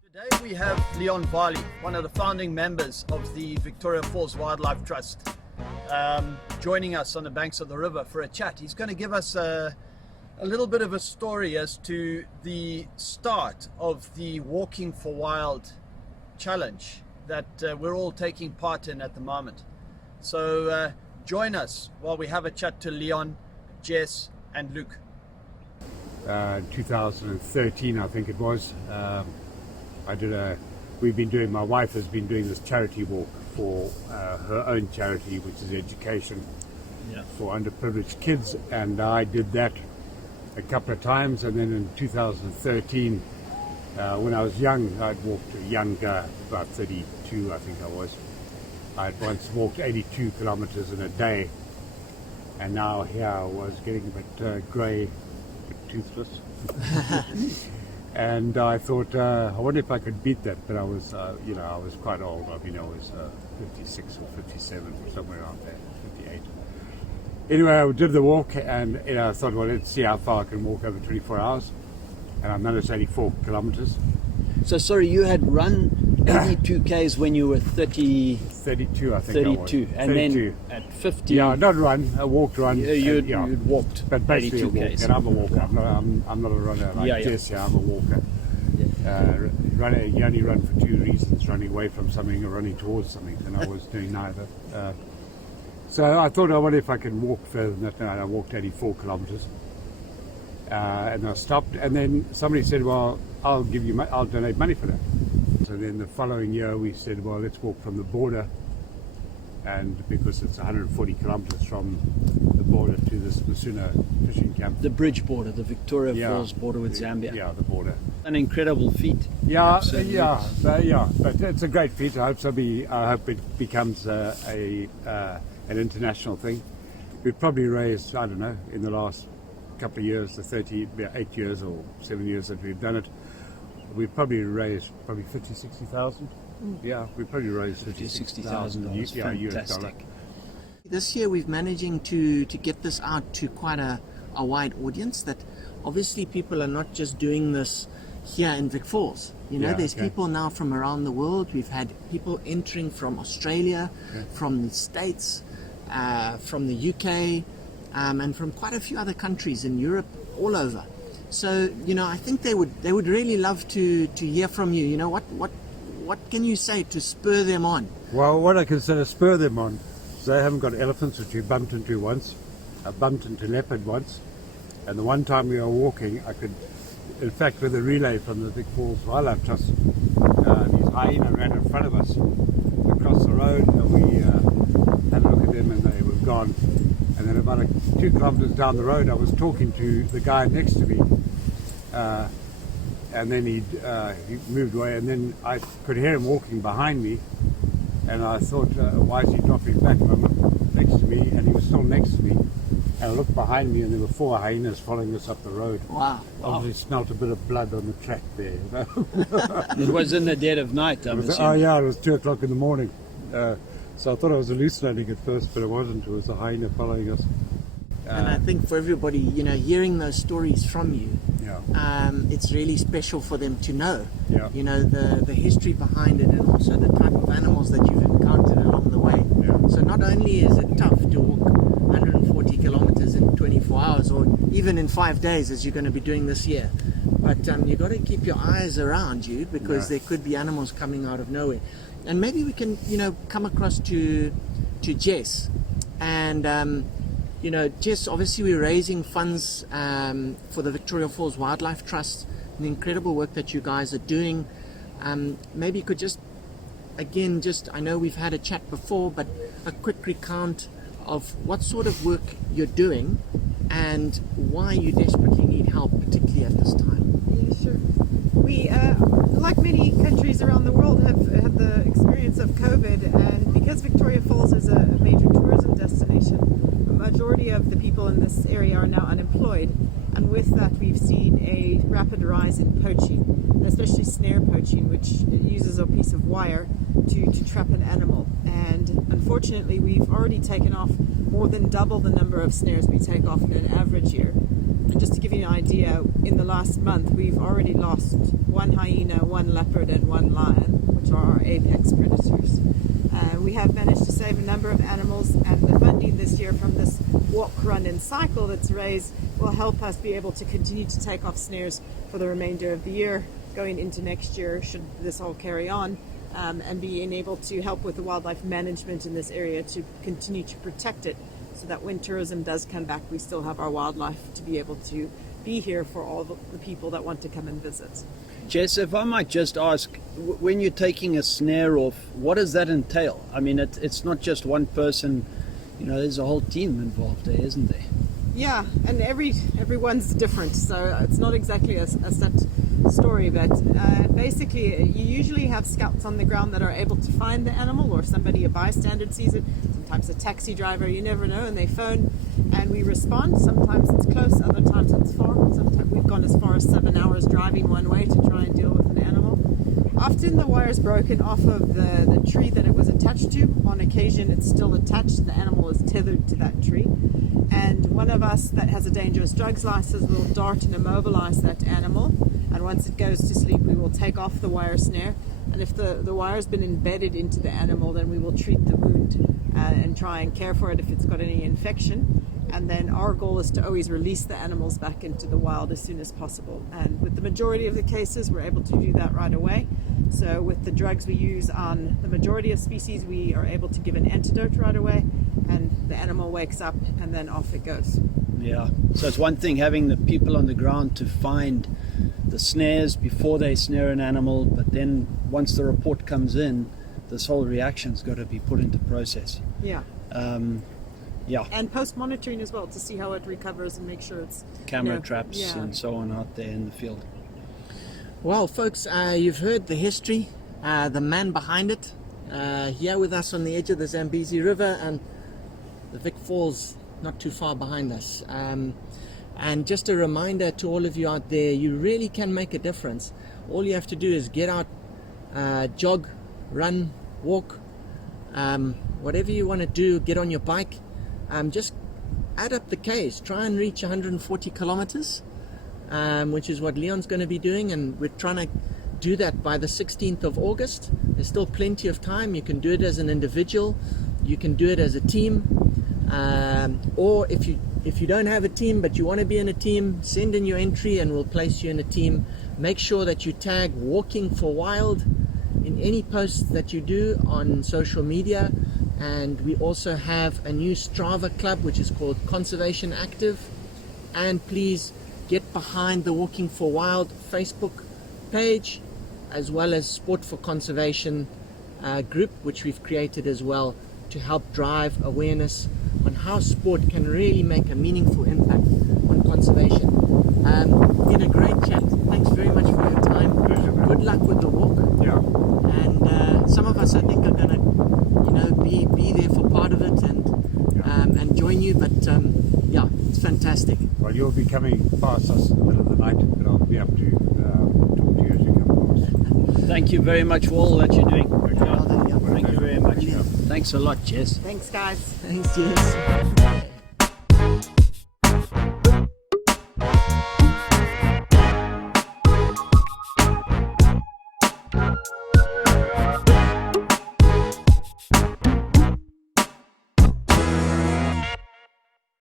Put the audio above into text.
Today we have Leon Varley, one of the founding members of the Victoria Falls Wildlife Trust, joining us on the banks of the river for a chat. He's going to give us a little bit of a story as to the start of the Walking for Wild challenge that we're all taking part in at the moment. So join us while we have a chat to Leon, Jess and Luke. 2013 I think it was, my wife has been doing this charity walk for her own charity, which is education for underprivileged kids, and I did that a couple of times. And then in 2013, when I was young, I'd walked younger, about 32 I think I was. I'd once walked 82 kilometers in a day, and now here I was getting a bit grey, a bit toothless. And I thought, I wonder if I could beat that, but I was quite old. I mean, I was 56 or 57 or somewhere around there, 58. Anyway, I did the walk, and I thought, well, let's see how far I can walk over 24 hours. And I managed 84 kilometers. So sorry, you had run 82 Ks when you were 32, I think I was. 32, and 32. then at 50... Yeah, not run, I walked, run. You'd walked, but basically 82 a walk, Ks. and I'm a walker. I'm not a runner like Jesse, I'm a walker. You only run for two reasons: running away from something or running towards something, and I was doing neither. So I thought, I wonder if I can walk further than that, and I walked 84 kilometers. And I stopped, and then somebody said, well, I'll donate money for that. So then the following year we said, well, let's walk from the border, and because it's 140 kilometers from the border to this Masuna fishing camp. The bridge border, the Victoria Falls border with Zambia. Yeah, the border. An incredible feat. Yeah, but it's a great feat. I hope it becomes an international thing. We've probably raised, I don't know, in the last couple of years, the 8 years or 7 years that we've done it, we've probably raised 50,000-60,000. Yeah, we've probably raised 50,000-60,000 US dollar. This year we've managing to get this out to quite a wide audience, that obviously people are not just doing this here in Vic Falls. There's people now from around the world. We've had people entering from Australia, from the States, from the UK, and from quite a few other countries in Europe, all over. So, I think they would really love to hear from you. What can you say to spur them on? Well, what I can say to spur them on is they haven't got elephants, which we bumped into once. I bumped into leopard once, and the one time we were walking, in fact, with a relay from the Vic Falls Wildlife Trust, these hyenas ran in front of us across the road, and we had a look at them, and they were gone. And then about 2 kilometers down the road, I was talking to the guy next to me, and then he moved away, and then I could hear him walking behind me, and I thought, why is he dropping back? And I looked next to me, and he was still next to me, and I looked behind me, and there were 4 hyenas following us up the road. Wow. Obviously smelt a bit of blood on the track there. It was in the dead of night, I'm assuming. It was 2 o'clock in the morning. So I thought I was hallucinating at first, but it wasn't. It was a hyena following us. And I think for everybody, hearing those stories from you, it's really special for them to know, the history behind it, and also the type of animals that you've encountered along the way. So not only is it tough to walk 140 kilometers in 24 hours, or even in 5 days, as you're going to be doing this year, but you've got to keep your eyes around you, because there could be animals coming out of nowhere. And maybe we can, come across to Jess. And, Jess, obviously we're raising funds for the Victoria Falls Wildlife Trust, the incredible work that you guys are doing. Maybe you could I know we've had a chat before, but a quick recount of what sort of work you're doing and why you desperately need help, particularly at this time. Yeah, sure. We, like many countries around the world, have had the experience of COVID, and because Victoria Falls is a major tourism destination, a majority of the people in this area are now unemployed, and with that we've seen a rapid rise in poaching, especially snare poaching, which uses a piece of wire to trap an animal. And unfortunately, we've already taken off more than double the number of snares we take off in an average year. And just to give you an idea, in the last month, we've already lost one hyena, one leopard, and one lion, which are our apex predators. We have managed to save a number of animals, and the funding this year from this walk, run, and cycle that's raised will help us be able to continue to take off snares for the remainder of the year, going into next year, should this all carry on, and being able to help with the wildlife management in this area to continue to protect it, so that when tourism does come back, we still have our wildlife to be able to be here for all the people that want to come and visit. Jess, if I might just ask, when you're taking a snare off, what does that entail? I mean, it's not just one person, there's a whole team involved there, isn't there? Yeah, and everyone's different, so it's not exactly a set story, but basically you usually have scouts on the ground that are able to find the animal, or somebody, a bystander, sees it, sometimes a taxi driver, you never know, and they phone and we respond. Sometimes it's close, other times it's far. Sometimes we've gone as far as 7 hours driving one way to try and deal with an animal. Often the wire's broken off of the tree that it was attached to. On occasion it's still attached, the animal is tethered to that tree. And one of us that has a dangerous drugs license will dart and immobilize that animal. And once it goes to sleep, we will take off the wire snare. And if the wire's been embedded into the animal, then we will treat the wound and try and care for it if it's got any infection. And then our goal is to always release the animals back into the wild as soon as possible. And with the majority of the cases, we're able to do that right away. So with the drugs we use on the majority of species, we are able to give an antidote right away, and the animal wakes up and then off it goes. Yeah, so it's one thing having the people on the ground to find the snares before they snare an animal, but then once the report comes in, this whole reaction's got to be put into process. Yeah. Yeah. And post-monitoring as well, to see how it recovers and make sure it's... Camera traps and so on out there in the field. Well, folks, you've heard the history, the man behind it, here with us on the edge of the Zambezi River, and the Vic Falls not too far behind us. And just a reminder to all of you out there, you really can make a difference. All you have to do is get out, jog, run, walk, whatever you want to do, get on your bike. Just add up the Ks, try and reach 140 kilometers, which is what Leon's going to be doing, and we're trying to do that by the 16th of August. There's still plenty of time. You can do it as an individual, you can do it as a team, or if you don't have a team but you want to be in a team, send in your entry and we'll place you in a team. Make sure that you tag Walking for Wild in any posts that you do on social media. And we also have a new Strava club which is called Conservation Active, and please get behind the Walking for Wild Facebook page, as well as Sport for Conservation group, which we've created as well, to help drive awareness on how sport can really make a meaningful impact on conservation. Been a great chat. Thanks very much for your time. Good luck with the walk. Yeah. And some of us, I think, are going to be there for part of it and join you, but yeah, it's fantastic. Well, you'll be coming past us in the middle of the night, but I'll be able to talk to you as you come past. Thank you very much for all that you're doing. Yeah. Thank you very much. Brilliant. Thanks a lot, Jess. Thanks, guys. Thanks, yes.